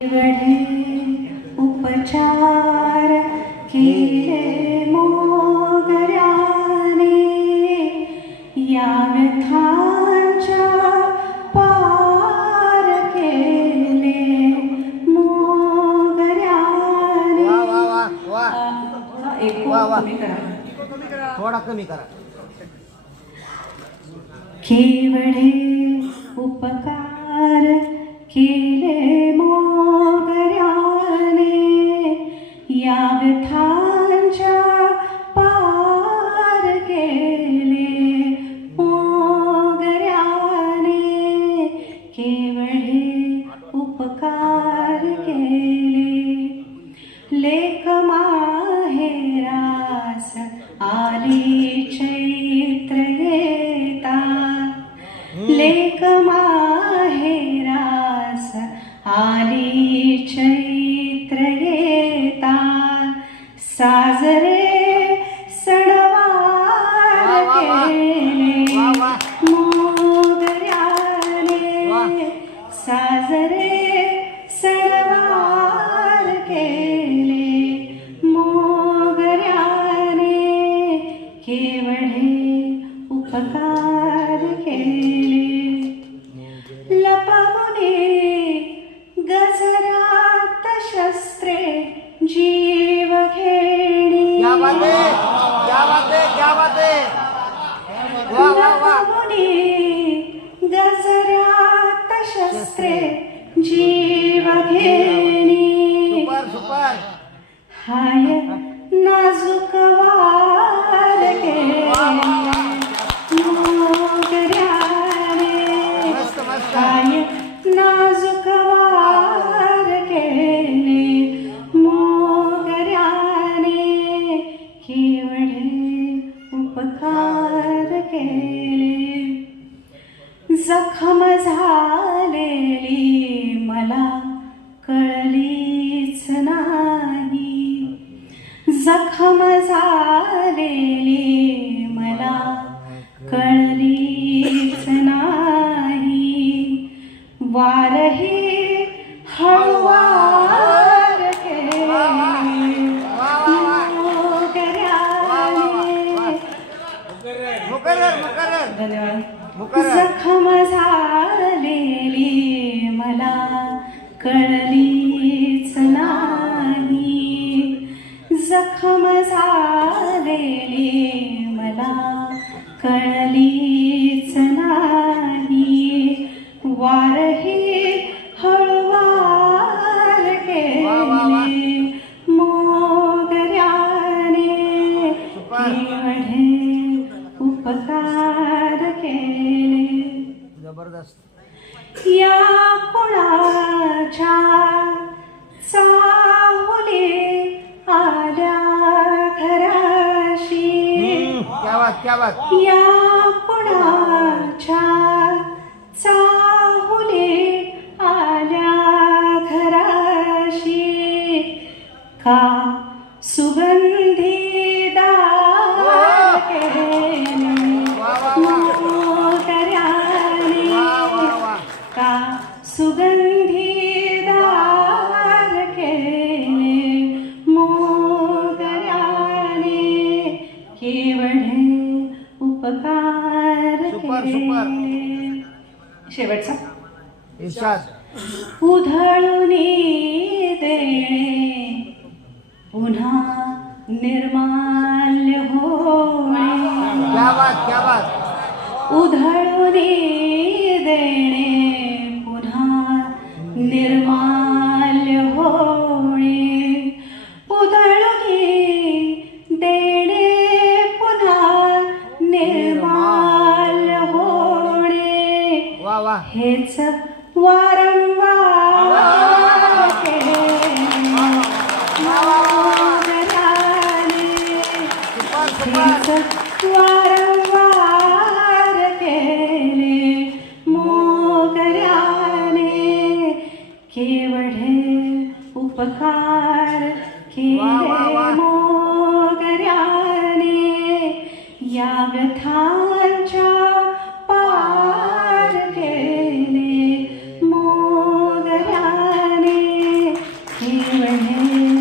एवढे उपचार केले मोगऱ्याने, या व्यथांच्या पार केले मोगऱ्याने. थोडा कमी करा. केवढे उपकार केले मोगऱ्याने, या व्यथांच्या पार केले मोगऱ्याने. केवढे उपकार केले. लेक माहेरास आली चैत्र येता, लेक माहेरास आली चैत्र येता. साजरे सणवार केले मोगऱ्याने, साजरे सणवार केले मोगऱ्याने. केवढे उपकार केले. लपवणे गजरात शस्त्रे जीव घेणी, क्या बात है, क्या बात है, क्या बात है. वाह वाह वाह. लपवणे गजरात शस्त्रे जीव घेणी. Super super. हाय नाजूक वार केले मोगऱ्याने, मस्त मस्त. हाय नाजूक वार केले मोगऱ्याने. केवढे उपकार केले. जखम झालेली मला कळलीच नाही, जखम झालेली मला कळलीच नाही. वारही हळुवार केले मोगऱ्याने. मुकर्रर मुकर्रर धन्यवाद. मुकर्रर. जखम झालेली मला कळलीच नाही, जखम झालेली मला कळलीच नाही. वारही हळुवार केले मोगऱ्याने. केवढे उपकार केले. जबरदस्त. या कुणाच्या चाहुले आल्या घराशी, क्या बात, क्या बात. या कुणाच्या चाहुले आल्या घराशी. का सुगंधी दार केले मोगऱ्याने, का सुगंधी दार केले मोगऱ्याने. केवढे उपकार सुपर, केले. सुपर. शेवटचा. इर्शाद. उधळून देणे पुन्हा निर्माल्य होणे, क्या बात, क्या बात. उधळून देणे पुन्हा निर्माल्य होणे. उधळून देणे पुन्हा निर्माल्य होणे. वाह वाह. हेच वारंवार केले मोगऱ्याने. Super super. हेच वारंवार केले मोगऱ्याने. केवढे उपकार केले मोगऱ्याने, या व्यथांच्या पार केले मोगऱ्याने. आहे